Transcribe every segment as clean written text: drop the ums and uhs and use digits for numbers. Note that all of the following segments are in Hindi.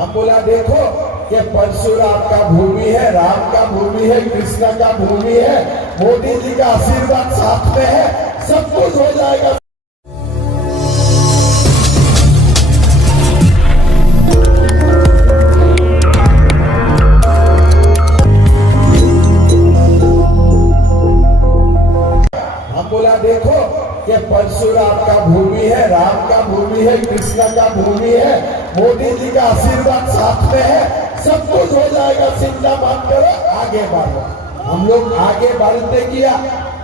हम बोला देखो ये परशुराम का भूमि है, राम का भूमि है, कृष्ण का भूमि है, मोदी जी का आशीर्वाद साथ में है, सब कुछ हो जाएगा। बोला देखो ये परशुराम का भूमि है, राम का भूमि है, कृष्ण का भूमि है, मोदी जी का आशीर्वाद साथ में है, सब कुछ हो जाएगा, चिंता मत करो, आगे बढ़ो। हम लोग आगे बढ़ते किया।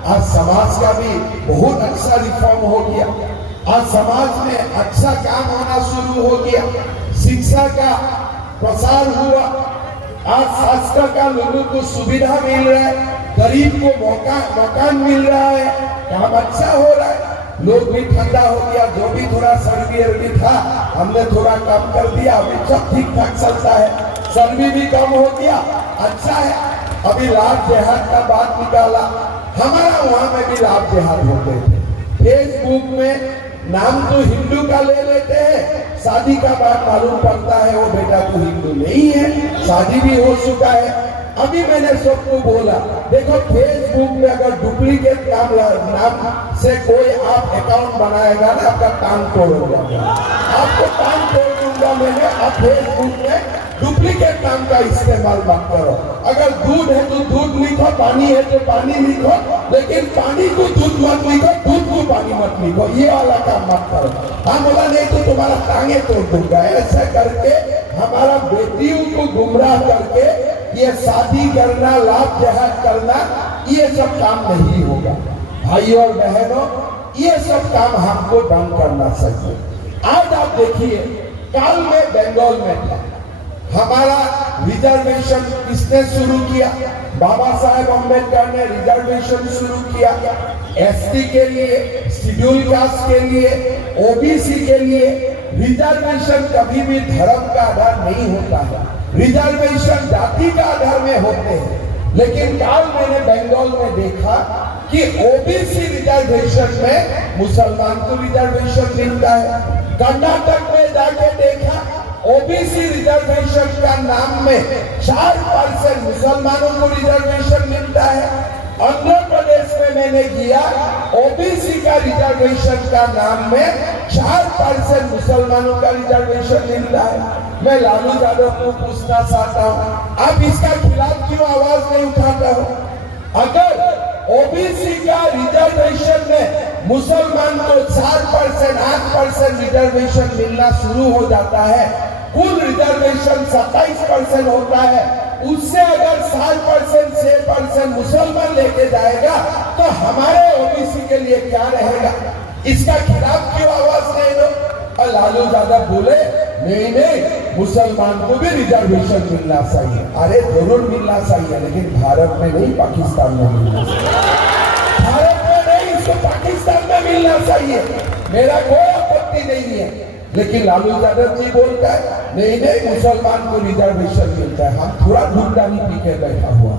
आज समाज का भी बहुत अच्छा रिफॉर्म हो गया। आज समाज में अच्छा काम होना शुरू हो गया। शिक्षा का प्रसार हुआ। आज शास्त्र का लोगों को सुविधा मिल रहा है, गरीब को मकान मिल रहा है, काम अच्छा हो रहा है, लोग भी ठंडा हो गया। जो भी थोड़ा सर्दी था हमने थोड़ा कम कर दिया, अभी सब ठीक ठाक चलता है, सर्दी भी कम हो गया, अच्छा है। अभी लाभ जिहाद का बात निकाला, हमारा वहां में भी लाभ जिहाद होते थे। फेसबुक में नाम तो हिंदू का ले लेते हैं, शादी का बात मालूम पड़ता है वो बेटा तो हिंदू नहीं है, शादी भी हो चुका है। अभी मैंने सबको बोला देखो फेसबुक में अगर डुप्लीकेट नाम से कोई आप अकाउंट बनाएगा ना, आपका कान तोड़ दूंगा, आपको कान तोड़ दूंगा मैंने। आप फेसबुक में डुप्लीकेट नाम का इस्तेमाल मत करो। अगर दूध है तो दूध लिखो, पानी है तो पानी लिखो, लेकिन पानी को दूध मत लिखो, दूध को पानी मत लिखो, ये वाला काम मत करो। हाँ बोला नहीं तो तुम्हारा टांगे तोड़ दूंगा। ऐसा करके हमारा बेटियों को गुमराह करके ये शादी करना, लाभ जिहाद करना, ये सब काम नहीं होगा। भाइयों और बहनों, ये सब काम हमको बंद करना चाहिए। आज आप देखिए काल में बंगाल में था, हमारा रिजर्वेशन किसने शुरू किया? बाबा साहेब अम्बेडकर ने रिजर्वेशन शुरू किया। एसटी के लिए, शेड्यूल कास्ट के लिए, ओबीसी के लिए। रिजर्वेशन कभी भी धर्म का आधार नहीं होता है, रिजर्वेशन जाति का आधार में होते हैं। लेकिन काल मैंने बंगाल में देखा कि ओबीसी रिजर्वेशन में मुसलमान को रिजर्वेशन मिलता है। कर्नाटक में जाके देखा ओबीसी रिजर्वेशन का नाम में 4% मुसलमानों को रिजर्वेशन मिलता है। आंध्र प्रदेश में मैंने किया ओबीसी का रिजर्वेशन का नाम में 4% मुसलमानों का रिजर्वेशन मिलता है। मैं लालू यादव को पूछना चाहता हूँ, आप इसका खिलाफ क्यों आवाज नहीं उठाते हो? अगर ओबीसी का रिजर्वेशन में मुसलमान को 4%, 8% रिजर्वेशन मिलना शुरू हो जाता है, कुल रिजर्वेशन 27% होता है, उससे अगर 7%, 6% मुसलमान लेके जाएगा तो हमारे ओबीसी के लिए क्या रहेगा? इसका खिलाफ क्यों आवाज नहीं दो? और लालू यादव बोले नहीं, मुसलमान को भी रिजर्वेशन मिलना चाहिए। अरे जरूर मिलना चाहिए, लेकिन भारत में नहीं, पाकिस्तान में मिलना चाहिए। भारत में नहीं, इसको पाकिस्तान में मिलना चाहिए, मेरा कोई आपत्ति नहीं है। लेकिन लालू यादव जी बोलता है नहीं, मुसलमान को रिजर्वेशन मिलता है। हम थोड़ा धूमधामी पी के बैठा हुआ,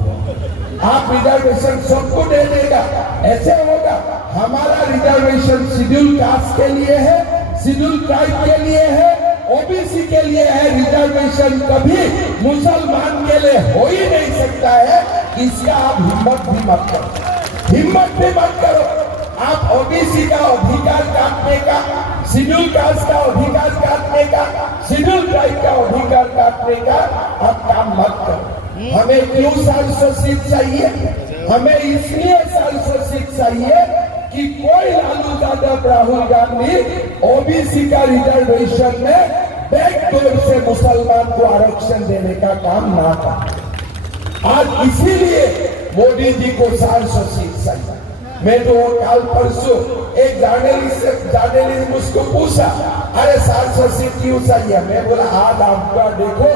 आप रिजर्वेशन सबको दे देगा, ऐसे होगा? हमारा रिजर्वेशन शेड्यूल कास्ट के लिए है, शेड्यूल ट्राइब के लिए है, ओबीसी के लिए है। रिजर्वेशन कभी मुसलमान के लिए हो ही नहीं सकता है। इसका आप हिम्मत भी मत करो, हिम्मत भी मत करो। आप ओबीसी का अधिकार काटने का, शेड्यूल कास्ट का अधिकार काटने का, शेड्यूल ट्राइब का अधिकार काटने का आप काम मत करो। हमें क्यों 700 सीट चाहिए? हमें इसलिए 700 सीट चाहिए कि कोई लालू यादव, राहुल गांधी ओबीसी का रिजर्वेशन में बैकडोर से मुसलमान को आरक्षण देने का काम ना करे। आज इसीलिए मोदी जी को 400 सीट चाहिए। मैं तो कल परसों एक जर्नलिस्ट मुझको पूछा, अरे 400 सीट क्यों चाहिए? मैं बोला आज आपका देखो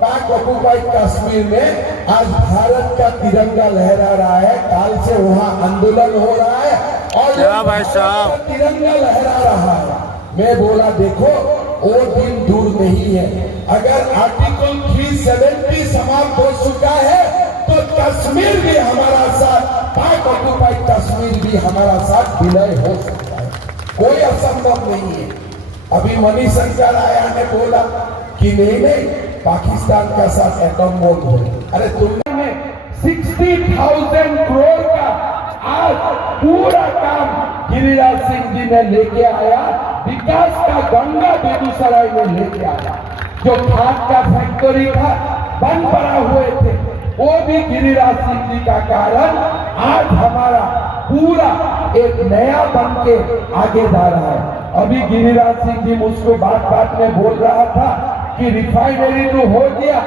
पाक ऑक्युपाइड कश्मीर में आज भारत का तिरंगा लहरा रहा है, काल से वहाँ आंदोलन हो रहा है और भाई साहब तिरंगा लहरा रहा है। मैं बोला देखो वो दिन दूर नहीं है। अगर आर्टिकल 370 समाप्त हो चुका है तो कश्मीर भी हमारा साथ, पाक ऑक्युपाइड कश्मीर भी हमारा साथ विलय हो सकता है, कोई असंभव नहीं है। अभी मनीष शंकर आया ने बोला कि नहीं पाकिस्तान का साथ एटम बम हो। अरे तुमने 60,000 करोड़ का आज पूरा काम गिरिराज सिंह जी ने लेके आया, विकास का गंगा बेगूसराय में लेके आया। जो खाद का फैक्ट्री था, बंद पड़ा हुए थे, वो भी गिरिराज सिंह जी का कारण आज हमारा पूरा एक नया बन के आगे जा रहा है। अभी गिरिराज सिंह जी मुझको बात बात में बोल रहा था कि रिफाइनरी तो हो गया,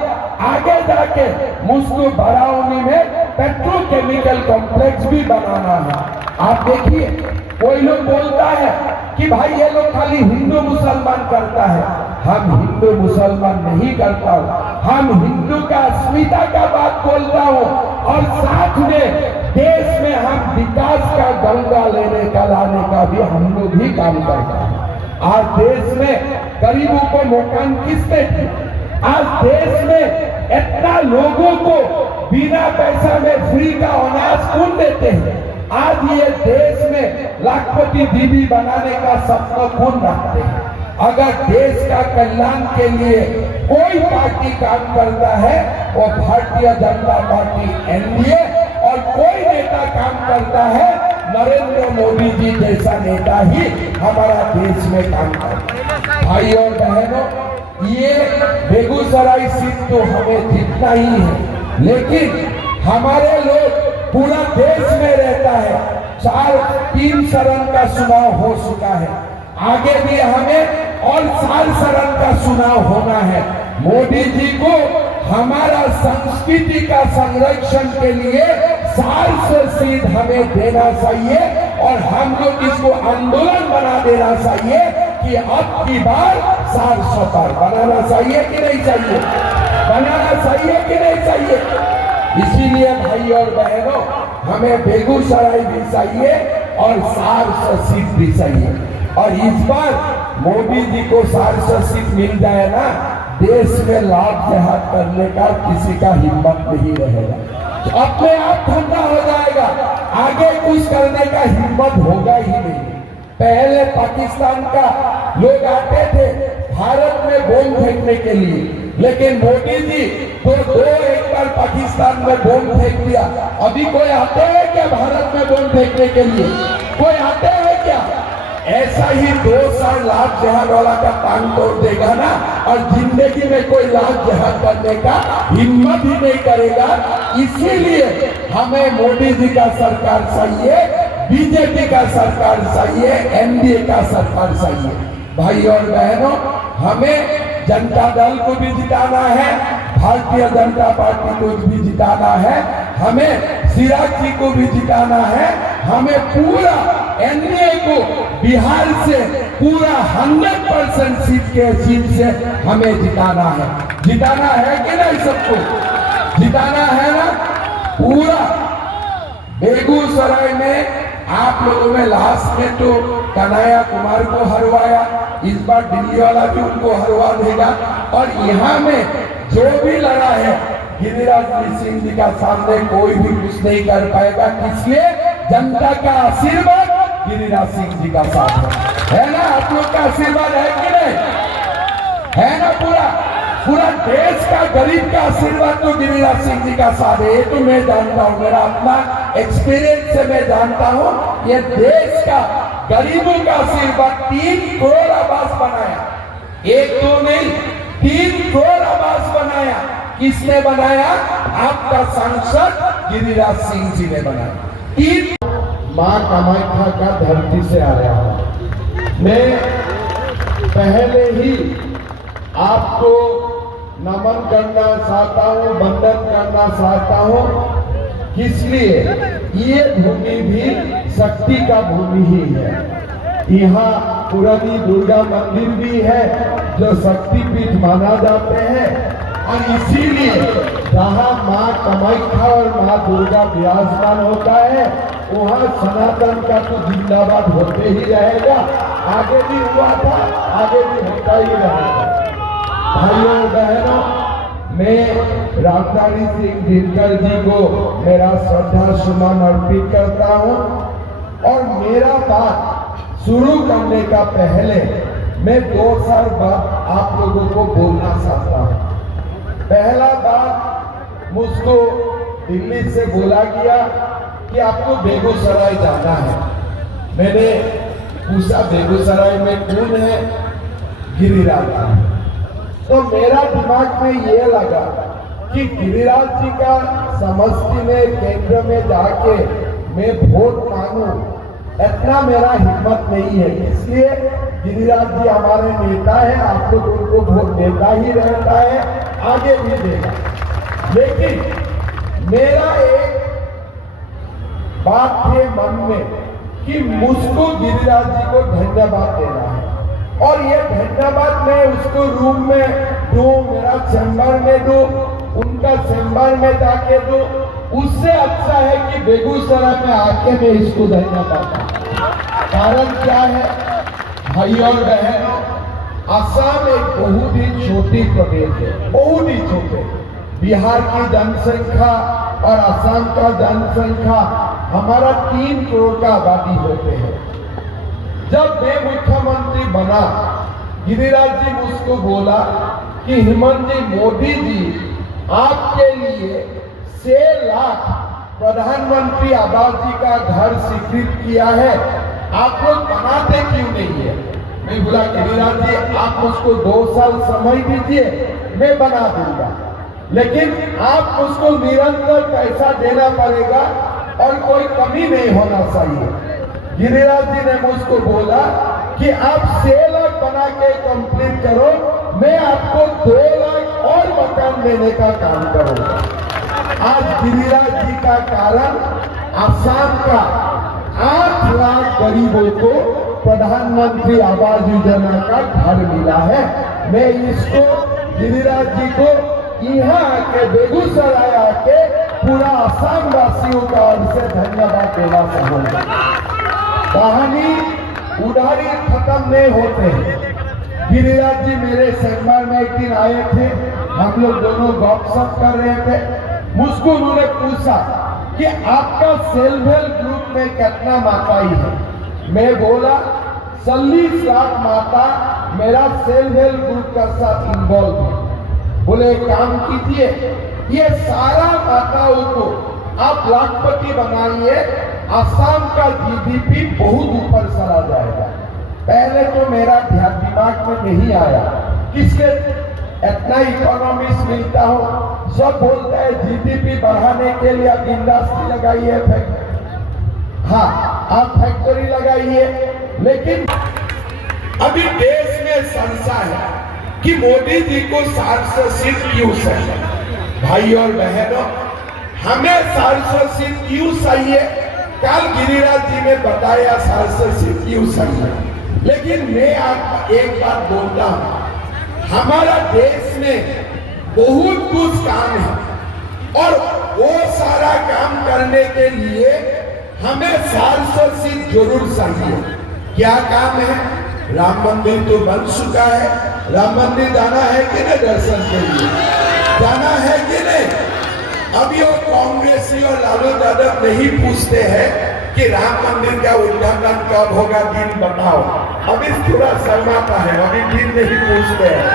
आगे जाके मुझको बराऊनी में पेट्रोकेमिकल कॉम्प्लेक्स भी बनाना है। आप देखिए, कोई लोग बोलता है कि भाई ये लोग खाली हिंदू मुसलमान करता है। हम हिंदू मुसलमान नहीं करता हूँ, हम हिंदू का अस्मिता का बात बोलता हूँ, और साथ में देश में हम विकास का गंगा लाने का भी हम लोग ही काम करते हैं। आज देश में गरीबों को मकान किसने दी? आज देश में इतना लोगों को बिना पैसा में फ्री का अनाज कौन देते हैं? आज ये देश में लाखपति दीदी बनाने का सपना कौन रखते हैं? अगर देश का कल्याण के लिए कोई पार्टी काम करता है वो भारतीय जनता पार्टी एनडीए, और कोई नेता काम करता है नरेंद्र मोदी जी जैसा नेता ही हमारा देश में काम करता है। भाई और बहनों, ये बेगूसराय सीट तो हमें जीतना ही है, लेकिन हमारे लोग पूरा देश में रहता है। 3 चरण का चुनाव हो चुका है, आगे भी हमें और 4 चरण का चुनाव होना है। मोदी जी को हमारा संस्कृति का संरक्षण के लिए 400 सीट हमें देना चाहिए, और हम लोग इसको आंदोलन बना देना चाहिए कि अब की बार 400 पर बनाना चाहिए कि नहीं चाहिए, बनाना चाहिए कि नहीं चाहिए। इसीलिए भाई और बहनों, हमें बेगूसराय भी चाहिए और 400 सीट भी चाहिए। और इस बार मोदी जी को 400 सीट मिल जाए ना, देश में लाभ जिहाद करने का किसी का हिम्मत नहीं रहेगा, तो अपने आप ठंडा हो जाएगा, आगे कुछ करने का हिम्मत होगा ही नहीं। पहले पाकिस्तान का लोग आते थे भारत में बम फेंकने के लिए, लेकिन मोदी जी तो एक बार पाकिस्तान में बम फेंक दिया। अभी कोई आते हैं क्या भारत में बम फेंकने के लिए? कोई आते हैं क्या? ऐसा ही 2 साल लाभ जिहाद वाला का टांग तोड़ देगा ना, और जिंदगी में कोई लाभ जिहाद करने का हिम्मत ही नहीं करेगा। इसीलिए हमें मोदी जी का सरकार चाहिए, बीजेपी का सरकार चाहिए, एनडीए का सरकार चाहिए। भाई और बहनों, हमें जनता दल को भी जिताना है, भारतीय जनता पार्टी को भी जिताना है, हमें सिराज जी को भी जिताना है, हमें पूरा एनडीए को बिहार से पूरा 100% सीट से हमें जिताना है। जिताना है कि नहीं? सबको जिताना है ना पूरा। बेगूसराय में आप लोगों ने लास्ट में तो कन्हैया कुमार को हरवाया, इस बार दिल्ली वाला भी उनको हरवा देगा। और यहाँ में जो भी लड़ा है गिरिराज सिंह जी का सामने कोई भी कुछ नहीं कर पाएगा। इसलिए जनता का आशीर्वाद गिरिराज सिंह जी का साथ है ना? आप लोग का आशीर्वाद है कि नहीं? है ना? पूरा देश का गरीब का आशीर्वाद तो गिरिराज सिंह जी का साथ है। ये तो मैं जानता हूँ, मेरा अपना एक्सपीरियंस से मैं जानता हूँ। ये देश का गरीबों का आशीर्वाद 3 करोड़ आवास बनाया, 1-2 नहीं, 3 करोड़ आवास बनाया। किसने बनाया? आपका सांसद गिरिराज सिंह जी ने बनाया। मां कामाख्या का धरती से आया हूं। मैं पहले ही आपको नमन करना चाहता हूं, वंदन करना चाहता हूं। किस लिए? ये भूमि भी शक्ति का भूमि ही है। यहाँ पुरानी दुर्गा मंदिर भी है जो शक्तिपीठ माना जाते हैं, और इसीलिए जहाँ माँ कामाख्या और माँ दुर्गा विराजमान होता है वहाँ सनातन का तो जिंदाबाद होते ही रहेगा। आगे भी हुआ था, आगे भी होता ही रहेगा। भाइयों बहनों, मैं राजधानी सिंह दिनकर जी को मेरा श्रद्धा सुमन अर्पित करता हूँ। और मेरा बात शुरू करने का पहले मैं 2 साल बाद आप लोगों को बोलना चाहता हूं। पहला बात, मुझको दिल्ली से बोला गया कि आपको बेगूसराय जाना है। मैंने पूछा बेगूसराय में कौन है? गिरिराज जी। तो मेरा दिमाग में ये लगा कि गिरिराज जी का समष्टि में केंद्र में जाके मैं वोट मांगू, इतना मेरा हिम्मत नहीं है। इसलिए गिरिराज जी हमारे नेता है, आप लोग उनको वोट देता ही रहता है, आगे भी देगा। लेकिन मेरा एक बात थे मन में कि मुझको गिरिराज जी को धन्यवाद देना है, और ये धन्यवाद मैं उसको रूम में दूं, मेरा चैम्बर में दूं, उनका चैम्बर में जाके दूं, उससे अच्छा है कि बेगूसराय में आके मैं इसको धन्यवाद दूं। कारण क्या है भाई और बहनों, असम एक बहुत ही छोटी प्रदेश है, बहुत ही छोटे। बिहार की जनसंख्या और असम का जनसंख्या हमारा 3 करोड़ का आबादी होते हैं। जब मैं मुख्यमंत्री बना, गिरिराज जी मुझको बोला कि हेमंत जी, मोदी जी आपके लिए 6 लाख प्रधानमंत्री आवास जी का घर स्वीकृत किया है, आप लोग बनाते क्यों नहीं है? मैं बोला गिरिराज जी, आप मुझको 2 साल समय दीजिए, मैं बना दूंगा, लेकिन आप मुझको निरंतर पैसा देना पड़ेगा और कोई कमी नहीं होना चाहिए। गिरिराज जी ने मुझको बोला कि आप 6 लाख बना के कंप्लीट करो, मैं आपको 2 लाख और मकान देने का काम करूंगा। आज गिरिराज जी का कारण असम का 8 लाख गरीबों को प्रधानमंत्री आवास योजना का घर मिला है। मैं इसको गिरिराज जी को यहाँ आके बेगूसराय आके पूरा असम वासियों का ओर से धन्यवाद देना चाहूंगा। कहानी उधारी खत्म नहीं होते हैं। गिरिराज जी मेरे चैम्बर में एक दिन आए थे, हम लोग दोनों गपशप कर रहे थे। मुझको उन्होंने पूछा कि आपका सेल्फ हेल्प ग्रुप में कितना माताई है? मैं बोला 40 लाख माता मेरा सेल्फ हेल्प ग्रुप का साथ इन्वॉल्व है। बोले काम कीजिए, ये सारा माताओं को आप लाखपति बनाइए, असम का जीडीपी बहुत ऊपर चला जाएगा। पहले तो मेरा ध्यान दिमाग में नहीं आया, किसके इतना इकोनॉमिक्स मिलता हो, सब बोलता है जीडीपी बढ़ाने के लिए आप इंडस्ट्री लगाइए, हाँ आप फैक्ट्री लगाइए। लेकिन अभी देश में चर्चा है कि मोदी जी को 700 सीट क्यों चाहिए? भाई और बहनों, हमें 700 सीट क्यों चाहिए? कल गिरिराज जी ने बताया 700 सीट क्यों चाहिए, लेकिन मैं आप एक बात बोलता हूं, हमारा देश में बहुत कुछ काम है और वो सारा काम करने के लिए हमें 700 सीट जरूर चाहिए। क्या काम है? राम मंदिर तो बन चुका है, राम मंदिर जाना है कि नहीं? दर्शन के लिए जाना है कि नहीं? अभी वो कांग्रेसी और लालू यादव नहीं पूछते हैं कि राम मंदिर का उद्घाटन कब होगा, दिन बताओ। अभी थोड़ा शर्माता है, अभी दिन नहीं पूछते हैं,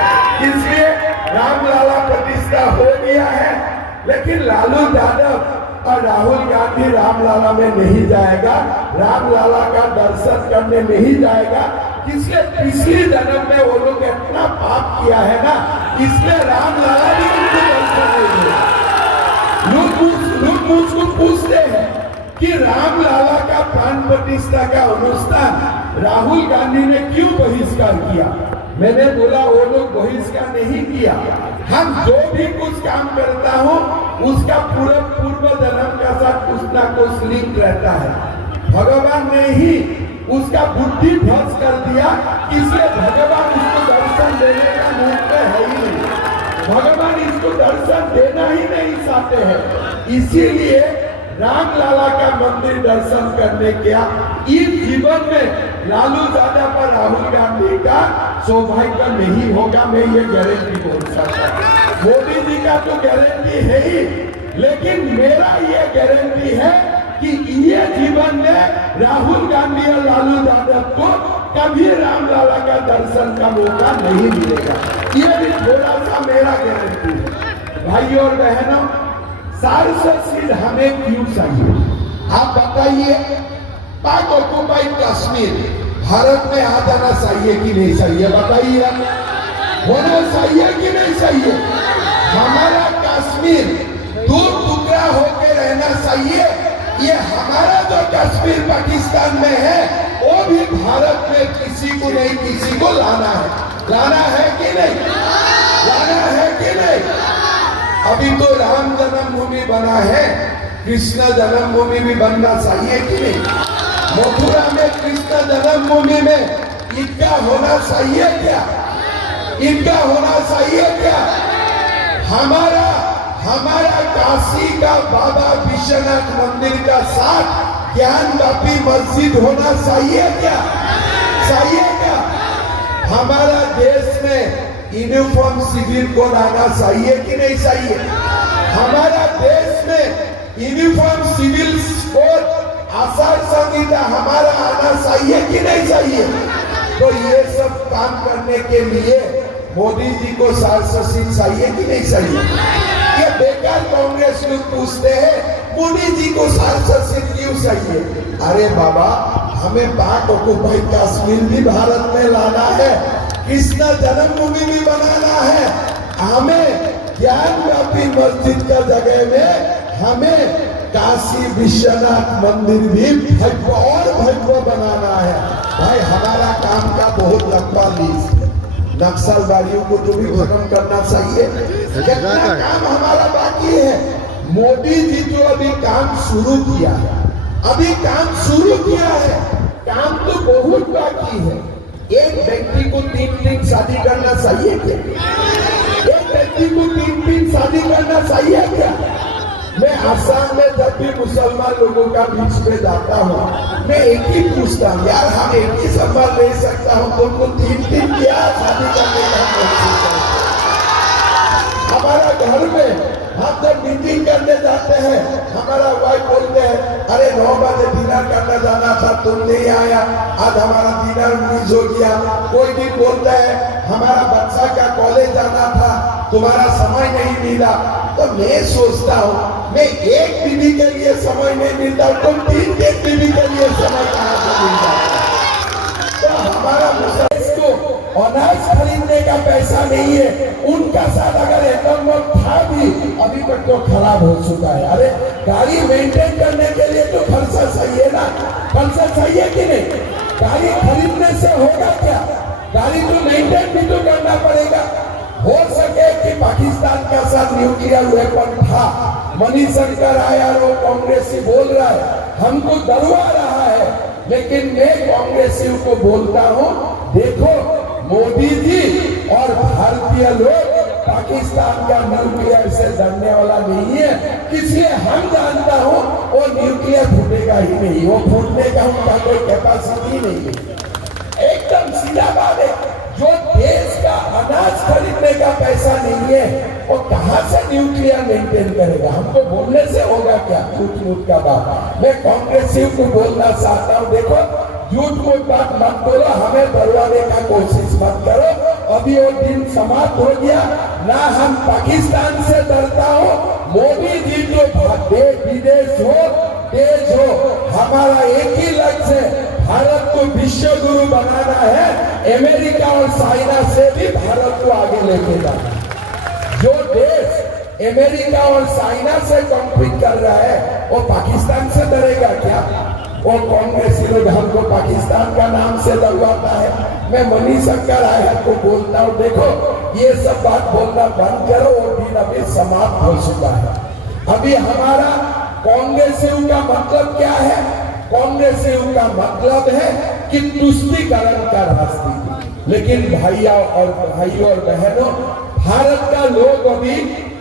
इसलिए रामलला प्रतिष्ठा हो गया है। लेकिन लालू यादव और राहुल गांधी रामलला में नहीं जाएगा, रामलला का दर्शन करने नहीं जाएगा, इसलिए पिछले जन्म में वो लोग इतना पाप किया है ना, इसलिए रामलला भी उनको दर्शन नहीं देगा। लोग मुझको पूछते हैं कि रामलला का प्राण प्रतिष्ठा का अनुष्ठान राहुल गांधी ने क्यों बहिष्कार किया? मैंने बोला वो लोग बहिष्कार नहीं किया, हम जो भी कुछ काम करता हूँ उसका पूरे पूर्व जन्म का साथ कुछ ना कुछ लिंक रहता है। भगवान ने ही उसका बुद्धि ध्वस्त कर दिया, इसलिए भगवान उसको दर्शन देने का मूड में है ही नहीं, भगवान इसको दर्शन देना ही नहीं चाहते हैं। इसीलिए रामलला का मंदिर दर्शन करने क्या इस जीवन में लालू यादव और राहुल गांधी का सौभाग्य नहीं होगा, मैं ये गारंटी बोल सकता हूँ। मोदी जी का तो गारंटी है ही, लेकिन मेरा ये गारंटी है कि ये जीवन में राहुल गांधी और लालू यादव को कभी रामलला का दर्शन का मौका नहीं मिलेगा। ये भी थोड़ा सा मेरा गारंटी है। भाइयों और बहनों, सार्वजनिक हमें क्यों चाहिए आप बताइए। पाक ऑक्युपाइड कश्मीर भारत में आ जाना चाहिए कि नहीं चाहिए बताइए, होना चाहिए कि नहीं चाहिए। हमारा कश्मीर दो टुकड़ा होकर रहना चाहिए। ये हमारा जो कश्मीर पाकिस्तान में है वो भी भारत में किसी को नहीं किसी को लाना है कि नहीं, लाना है कि नहीं। अभी तो राम जन्मभूमि बना है, कृष्ण जन्मभूमि भी बनना चाहिए कि नहीं। मथुरा में कृष्ण जन्मभूमि में ईदगाह होना चाहिए क्या, ईदगाह होना चाहिए क्या। हमारा काशी का बाबा विश्वनाथ मंदिर का साथ ज्ञानवापी मस्जिद होना चाहिए क्या, चाहिए क्या। हमारा देश में यूनिफॉर्म सिविल कोड आना चाहिए कि नहीं चाहिए। हमारा देश में यूनिफॉर्म सिविल कोड आचार संहिता हमारा आना चाहिए कि नहीं चाहिए। तो ये सब काम करने के लिए मोदी जी को सार्वजनिक चाहिए कि नहीं चाहिए। ये बेकार कांग्रेस लोग पूछते हैं मोदी जी को सार्वजनिक क्यों चाहिए। अरे बाबा, हमें पाक ऑक्युपाइड कश्मीर भी भारत में लाना है, कृष्ण जन्मभूमि भी बनाना है, हमें ज्ञानवापी मस्जिद का जगह में हमें काशी विश्वनाथ मंदिर भी भव्य और भव्य बनाना है। भाई हमारा काम का बहुत लंबा लिस्ट है। नक्सलवादियों को तो भी खत्म करना चाहिए। कितना काम हमारा बाकी है। मोदी जी तो अभी काम शुरू किया है, अभी काम शुरू किया है, काम तो बहुत बाकी है। एक व्यक्ति को 3 शादी करना चाहिए क्या, एक व्यक्ति को 3 शादी करना चाहिए क्या। मैं आसाम में जब भी मुसलमान लोगों का बीच में जाता हूँ, मैं एक ही पूछता हूँ, यार हम एक ही संभाल ले सकता हूँ, तुमको 3 क्या शादी करने का। हमारा घर में हम जब मीटिंग करने जाते हैं, हमारा वाइफ बोलते हैं अरे 9 बजे डिनर करने जाना था, तुम नहीं आया, आज हमारा डिनर मिस हो गया। कोई भी बोलता है हमारा बच्चा का कॉलेज जाना था, तुम्हारा समय नहीं मिला। तो मैं सोचता हूँ मैं एक बीवी के लिए समय नहीं मिलता, तुम 3 बीवी के लिए समय कहाँ से मिलता। तो हमारा को अनाज खरीदने का पैसा नहीं है, उनका साथ अगर एकदम था भी अभी तक तो खराब हो चुका है। अरे गाड़ी मेंटेन करने के लिए तो खर्चा चाहिए ना, खर्चा चाहिए कि नहीं। गाड़ी खरीदने से होगा क्या, गाड़ी तो मेंटेन भी तो करना पड़ेगा। हो सके कि पाकिस्तान का साथ न्यूक्लियर वेपन था, मणिशंकर आया और कांग्रेसी बोल रहा है, हमको डरवा रहा है। लेकिन मैं कांग्रेसियों को बोलता हूँ, देखो मोदी जी और भारतीय लोग पाकिस्तान का न्यूक्लियर से डरने वाला नहीं है, इसलिए हम जानता हूँ वो न्यूक्लियर फूटेगा ही नहीं, वो फूटने का उनका कोई कैपेसिटी नहीं है। एकदम सीधा बात है। जो देश का अनाज खरीदने का पैसा नहीं है, वो कहाँ से न्यूक्लियर मेंटेन करेगा। हमको बोलने से होगा क्या, झूठ मूठ का बात। मैं कांग्रेसियों को बोलना चाहता हूँ, देखो झूठ मूठ बात मत बोलो, हमें डरवाने का कोशिश मत करो। अभी वो दिन समाप्त हो गया ना, हम पाकिस्तान से डरता हो। मोदी जी तो विदेश हो देश हो, हमारा एक ही लक्ष्य है, भारत को विश्व गुरु बनाना है। अमेरिका और चाइना से भी भारत को आगे लेके जाना। जो देश अमेरिका और चाइना से कॉम्पीट कर रहा है वो पाकिस्तान से डरेगा क्या। वो कांग्रेसी लोग हमको पाकिस्तान का नाम से डरवाता है। मैं मणिशंकर आया को बोलता हूँ, देखो ये सब बात बोलना बंद करो, वो दिन अभी समाप्त हो चुका है। अभी हमारा कांग्रेसियों का मतलब क्या है, कांग्रेसियों का मतलब है कि तुष्टीकरण का राजनीति। लेकिन भाइयों और बहनों, भारत का लोग अभी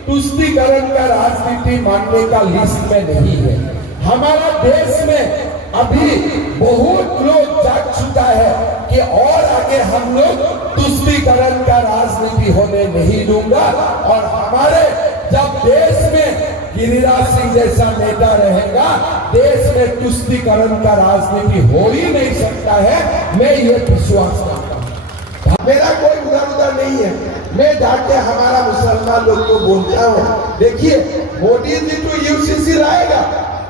तुष्टीकरण का राजनीति मानने का लिस्ट में नहीं है। हमारा देश में अभी बहुत लोग जाग चुका है कि और आगे हम लोग तुष्टीकरण का राजनीति होने नहीं दूंगा। और हमारे जब देश में गिरिराज सिंह जैसा नेता रहेगा, देश में तुष्टीकरण का राजनीति हो ही नहीं सकता है। मैं ये विश्वास करता हूँ। मेरा कोई उधर नहीं है। मैं जाके हमारा मुसलमान लोग को बोलता हूँ, देखिए मोदी जी तो यूसीसी लाएगा,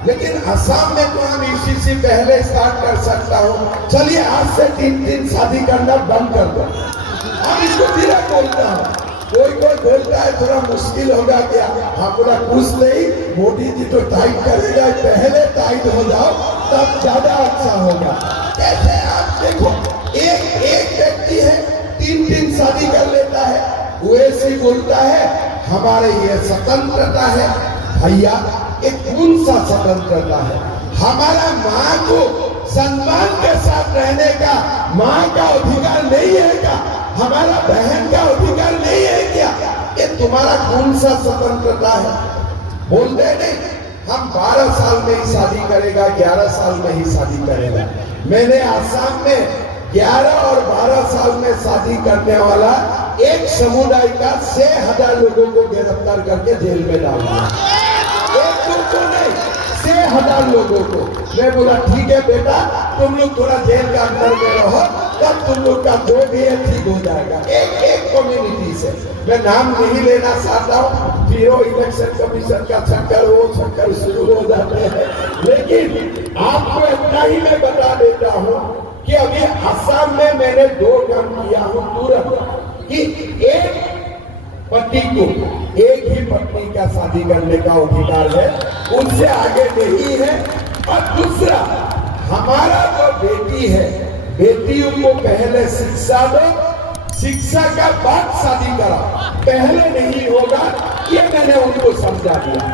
लेकिन असम में तो हम यूसीसी पहले स्टार्ट कर सकता हूँ। चलिए आज से 3 शादी करना बंद कर दो। हम इसको धीरे बोलता हूँ। कोई बोलता है थोड़ा मुश्किल होगा क्या? हाँ, पूरा कुछ नहीं, मोदी जी तो टाइट करेगा, पहले टाइट हो जाओ तब ज्यादा अच्छा होगा। कैसे आप देखो, एक व्यक्ति है 3 शादी कर लेता है, वो ऐसे बोलता है हमारे ये स्वतंत्रता है। भैया ये कौन सा स्वतंत्रता है? हमारा माँ को सम्मान के साथ रहने का माँ का अधिकार नहीं है क्या? हमारा बहन का अधिकार नहीं है क्या? ये तुम्हारा कौन सा स्वतंत्रता है? बोलते नहीं, हम 12 साल में ही शादी करेगा, 11 साल में ही शादी करेगा। मैंने आसाम में 11 और 12 साल में शादी करने वाला एक समुदाय का 6,000 लोगों को गिरफ्तार करके जेल में डाल दिया। एक दो को नहीं, 6,000 लोगों को। मैं बोला ठीक है बेटा, तुम लोग थोड़ा जेल के अंदर में रहो, तब तुम लोग का जो भी है ठीक हो जाएगा। एक कम्युनिटी से मैं नाम नहीं लेना चाहता हूँ, फिर वो इलेक्शन कमीशन का चक्कर शुरू हो जाते हैं। लेकिन आपको इतना ही मैं बता देता हूँ कि अभी असम में मैंने 2 काम किया हूँ तुरंत, कि एक पति को एक ही पत्नी का शादी करने का अधिकार है, उनसे आगे नहीं है। और दूसरा, हमारा जो बेटी है, बेटियों को पहले शिक्षा दो, शिक्षा का बाद शादी करा, पहले नहीं होगा, ये मैंने उनको समझा दिया।